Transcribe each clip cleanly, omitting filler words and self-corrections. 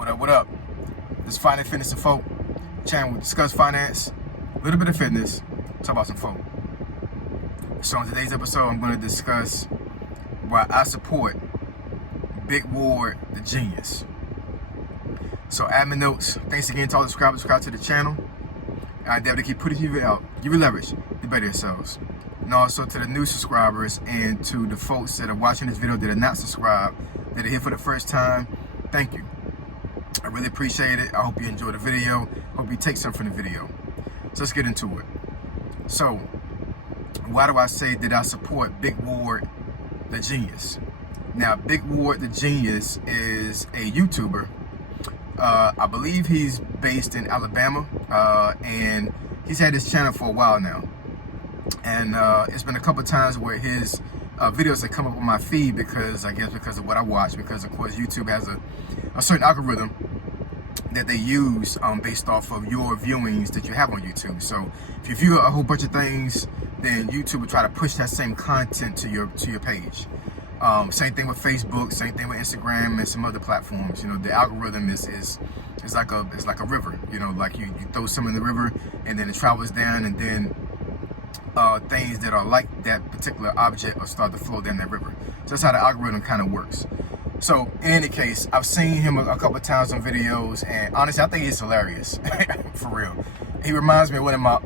What up, what up? This is Finance, Fitness, and Folk channel. We discuss finance, a little bit of fitness, talk about some folk. So in today's episode, I'm going to discuss why I support Big Ward, the genius. So admin notes, thanks again to all the subscribe to the channel. I endeavor to keep putting you out, give you leverage, be better yourselves. And also to the new subscribers and to the folks that are watching this video that are not subscribed, that are here for the first time, thank you. I really appreciate it. I hope you enjoy the video. Hope you take something from the video. So let's get into it. So, why do I say that I support Big Ward, the genius? Now, Big Ward, the genius is a YouTuber. I believe he's based in Alabama, and he's had this channel for a while now. And it's been a couple times where his videos have come up on my feed because of what I watch, because of course YouTube has a certain algorithm that they use based off of your viewings that you have on YouTube. So if you view a whole bunch of things, then YouTube will try to push that same content to your page. Same thing with Facebook, same thing with Instagram and some other platforms. You know, the algorithm is like a river. You know, like you throw some in the river and then it travels down, and then things that are like that particular object will start to flow down that river. So that's how the algorithm kind of works. So in any case, I've seen him a couple of times on videos, and honestly, I think he's hilarious. For real. He reminds me of one of my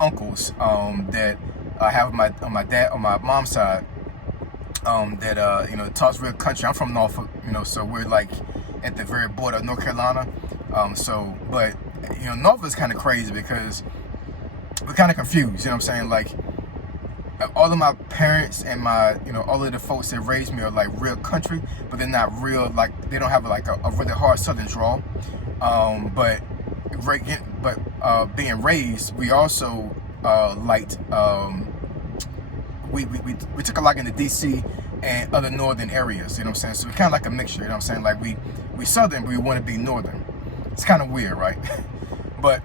uncles that I have on my mom's side. That you know, talks real country. I'm from Norfolk, you know, so we're like at the very border of North Carolina. But you know, Norfolk is kind of crazy because we're kind of confused. You know what I'm saying? Like, all of my parents and all of the folks that raised me are like real country, but they're not real. Like, they don't have like a really hard Southern drawl. But being raised, we also liked. We took a lot into DC and other northern areas, you know what I'm saying? So we're kind of like a mixture, you know what I'm saying? Like we southern, but we want to be northern. It's kind of weird, right? But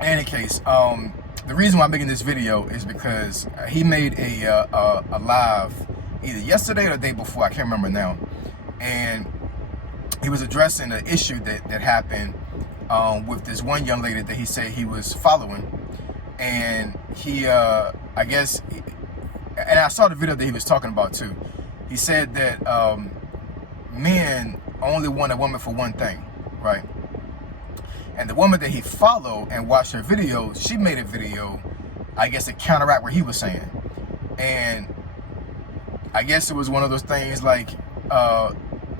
in any case, the reason why I'm making this video is because he made a live either yesterday or the day before, I can't remember now, and he was addressing an issue that happened with this one young lady that he said he was following, and he I guess. And I saw the video that he was talking about too. He said that men only want a woman for one thing, right? And the woman that he followed and watched her video, she made a video, I guess, to counteract what he was saying. And I guess it was one of those things like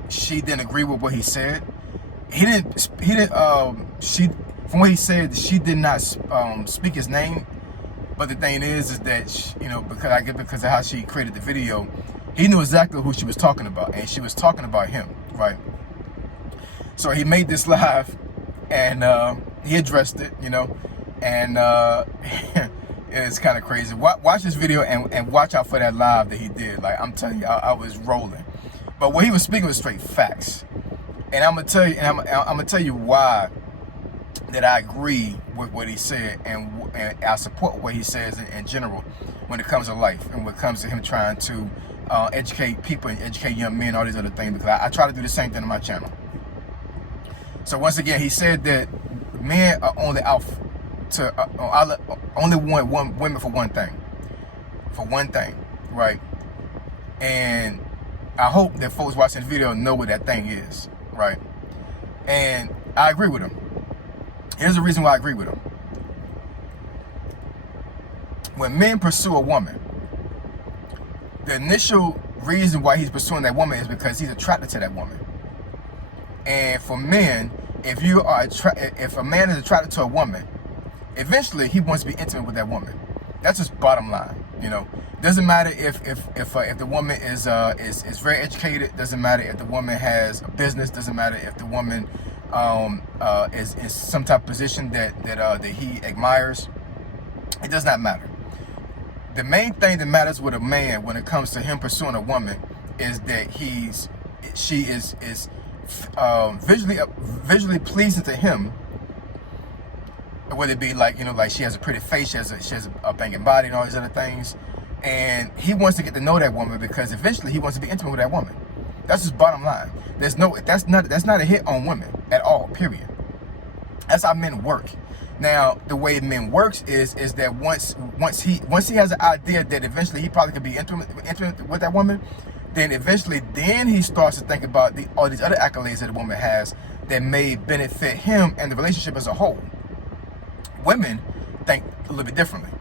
she didn't agree with what he said. From what he said, she did not speak his name. But the thing is that, you know, because of how she created the video, he knew exactly who she was talking about, and she was talking about him, right? So he made this live, and he addressed it, you know, and it's kind of crazy. Watch this video and watch out for that live that he did. Like, I'm telling you, I was rolling. But what he was speaking was straight facts, and I'm gonna tell you, and I'm gonna tell you why that I agree with what he said, and I support what he says in general when it comes to life and when it comes to him trying to educate people and educate young men, all these other things, because I try to do the same thing on my channel. So once again, he said that men are only out to only want women for one thing, right? And I hope that folks watching the video know what that thing is, right? And I agree with him. Here's the reason why I agree with him. When men pursue a woman, the initial reason why he's pursuing that woman is because he's attracted to that woman. And for men, if a man is attracted to a woman, eventually he wants to be intimate with that woman. That's just bottom line, you know. Doesn't matter if the woman is very educated. Doesn't matter if the woman has a business. Doesn't matter if the woman is some type of position that he admires. It does not matter. The main thing that matters with a man when it comes to him pursuing a woman is that she is visually pleasing to him, whether it be like, you know, like she has a pretty face, she has a banging body and all these other things, and he wants to get to know that woman because eventually he wants to be intimate with that woman. That's just bottom line. That's not a hit on women at all, period. That's how men work. Now, the way men works is that once he has an idea that eventually he probably could be intimate with that woman, then eventually he starts to think about all these other accolades that a woman has that may benefit him and the relationship as a whole. Women think a little bit differently.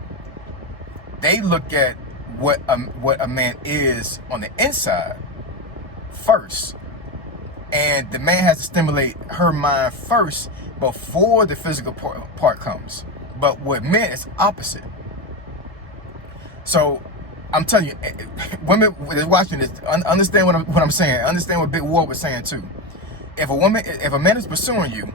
They look at what a man is on the inside first, and the man has to stimulate her mind first before the physical part comes. But with men, it's opposite. So I'm telling you, women that's watching this, understand what I'm saying. Understand what Big Ward was saying too. If a man is pursuing you,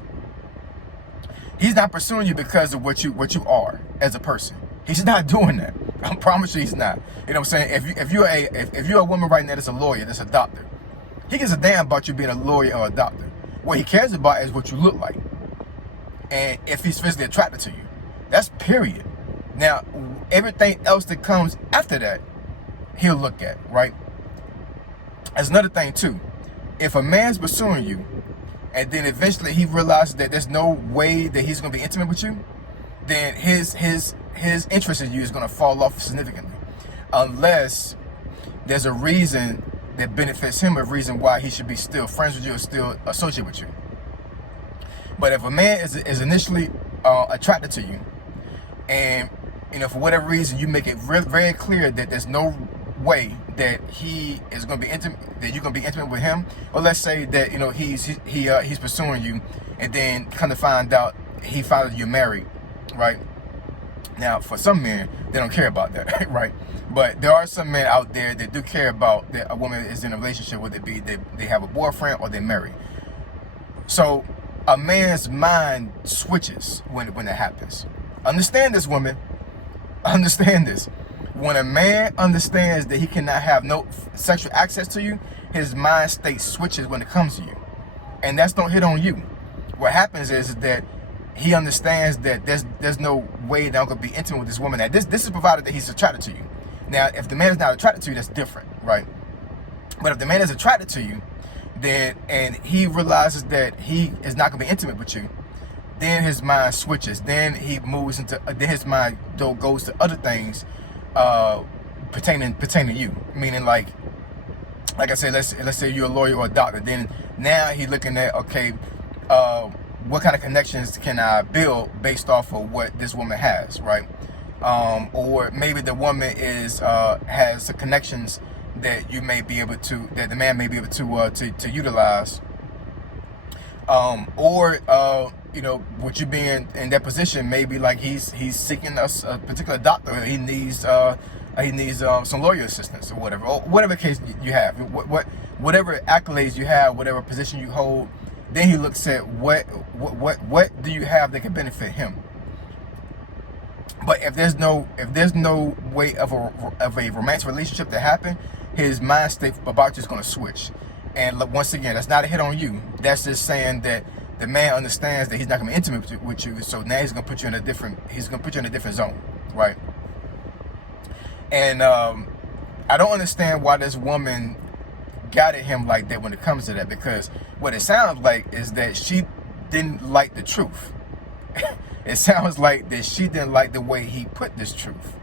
he's not pursuing you because of what you are as a person. He's not doing that. I promise you, he's not. You know what I'm saying? If you're a woman right now that's a lawyer, that's a doctor, he gives a damn about you being a lawyer or a doctor. What he cares about is what you look like, and if he's physically attracted to you. That's period. Now, everything else that comes after that, he'll look at, right? There's another thing too. If a man's pursuing you, and then eventually he realizes that there's no way that he's going to be intimate with you, then his interest in you is going to fall off significantly, unless there's a reason that benefits him, a reason why he should be still friends with you or still associate with you. But if a man is initially attracted to you, and for whatever reason you make it very clear that there's no way that he is going to be intimate, that you're going to be intimate with him, or let's say that he's pursuing you, and then kind of find out he found out you're married, right? Now, for some men, they don't care about that, right? But there are some men out there that do care about that a woman is in a relationship, whether it be they have a boyfriend or they're married. So a man's mind switches when that happens. Understand this, woman. Understand this. When a man understands that he cannot have no sexual access to you, his mind state switches when it comes to you. And that's don't hit on you. What happens is that he understands that there's no way that I'm going to be intimate with this woman. Now, this is provided that he's attracted to you. Now, if the man is not attracted to you, that's different, right? But if the man is attracted to you, then, and he realizes that he is not going to be intimate with you, then his mind switches. Then he moves into, then his mind goes to other things pertaining to you. Meaning, like I said, let's say you're a lawyer or a doctor. Then now he's looking at, okay, what kind of connections can I build based off of what this woman has, right? Or maybe the woman has some connections that you may be able to, that the man may be able to utilize, or with you being in that position, maybe like he's seeking a particular doctor. He needs some lawyer assistance or whatever case you have, whatever accolades you have, whatever position you hold. Then he looks at what do you have that can benefit him. But if there's no way of a romantic relationship to happen, his mind state about you is going to switch. And look, once again, that's not a hit on you. That's just saying that the man understands that he's not going to be intimate with you. So now he's going to put you in a different zone, right? And I don't understand why this woman got at him like that when it comes to that, because what it sounds like is that she didn't like the truth. It sounds like that she didn't like the way he put this truth,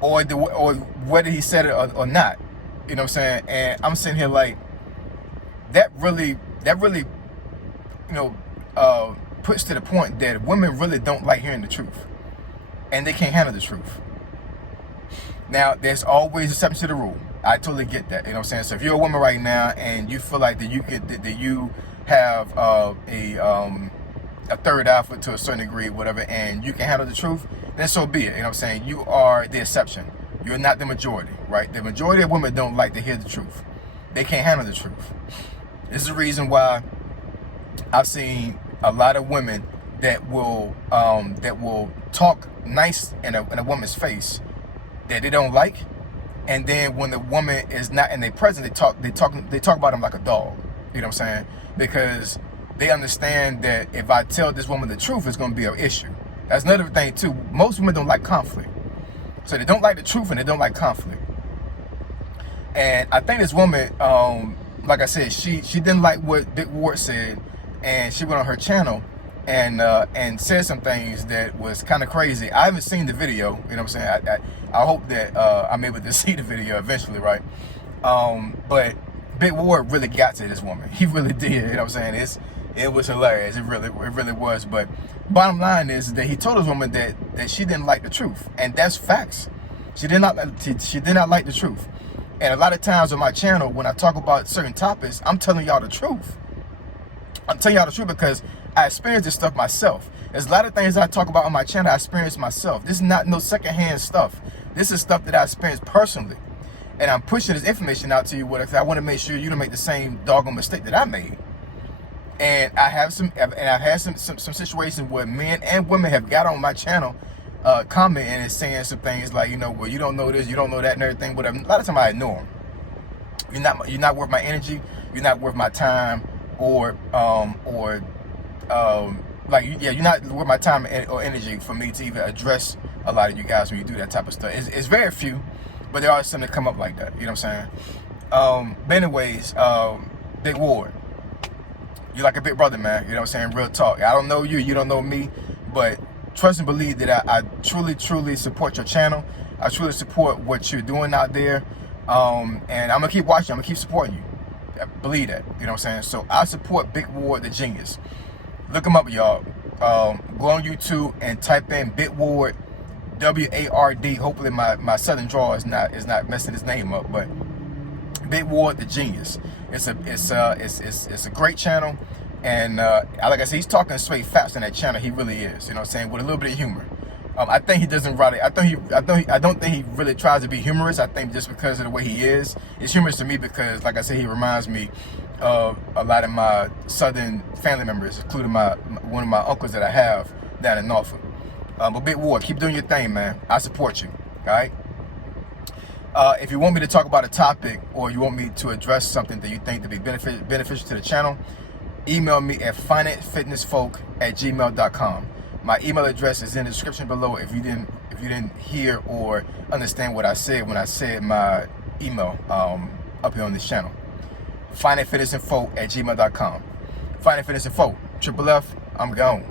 or whether he said it or not. You know what I'm saying? And I'm sitting here like, that really puts to the point that women really don't like hearing the truth, and they can't handle the truth. Now, there's always exceptions to the rule. I totally get that. You know what I'm saying? So if you're a woman right now and you feel like that you have a third eye to a certain degree, whatever, and you can handle the truth, then so be it. You know what I'm saying? You are the exception. You're not the majority, right? The majority of women don't like to hear the truth. They can't handle the truth. This is the reason why I've seen a lot of women that will talk nice in a woman's face that they don't like, and then when the woman is not in their presence, they talk about them like a dog. You know what I'm saying? Because they understand that if I tell this woman the truth, it's going to be an issue. That's another thing too. Most women don't like conflict, so they don't like the truth and they don't like conflict. And I think this woman like I said, she didn't like what Big Ward said, and she went on her channel and said some things that was kind of crazy. I haven't seen the video, you know what I'm saying? I hope that I'm able to see the video eventually, right? But Big Ward really got to this woman. He really did, you know what I'm saying? It was hilarious. It really was. But bottom line is that he told this woman that she didn't like the truth, and that's facts. She did not like the truth. And a lot of times on my channel, when I talk about certain topics, I'm telling y'all the truth. I'm telling y'all the truth because I experienced this stuff myself. There's a lot of things I talk about on my channel I experienced myself. This is not no secondhand stuff. This is stuff that I experienced personally. And I'm pushing this information out to you because I want to make sure you don't make the same doggone mistake that I made. And I've had some situations where men and women have got on my channel commenting and saying some things like, you know, well, you don't know this, you don't know that, and everything. But a lot of time I ignore them. You're not worth my energy. You're not worth my time, you're not worth my time or energy for me to even address a lot of you guys when you do that type of stuff. It's very few, but there are some that come up like that. You know what I'm saying? But anyways, Big Ward, you're like a big brother, man. You know what I'm saying? Real talk. I don't know you. You don't know me. But trust and believe that I truly support your channel. I truly support what you're doing out there. And I'm going to keep watching. I'm going to keep supporting you. I believe that. You know what I'm saying? So I support Big Ward, the genius. Look him up, y'all. Go on YouTube and type in Big Ward, W-A-R-D. Hopefully my southern draw is not messing his name up. But Big Ward, the genius. It's a great channel, and like I said, he's talking straight facts on that channel. He really is, you know what I'm saying, with a little bit of humor. I think he doesn't really. I don't think he really tries to be humorous. I think just because of the way he is, it's humorous to me because, like I said, he reminds me of a lot of my southern family members, including one of my uncles that I have down in Norfolk. But Big Ward, keep doing your thing, man. I support you. All right. If you want me to talk about a topic or you want me to address something that you think to be beneficial to the channel, email me at financeFitnessFolk@gmail.com. My email address is in the description below if you didn't hear or understand what I said when I said my email up here on this channel. financeFitnessFolk@gmail.com. Finance Fitness and Folk, Triple F, I'm gone.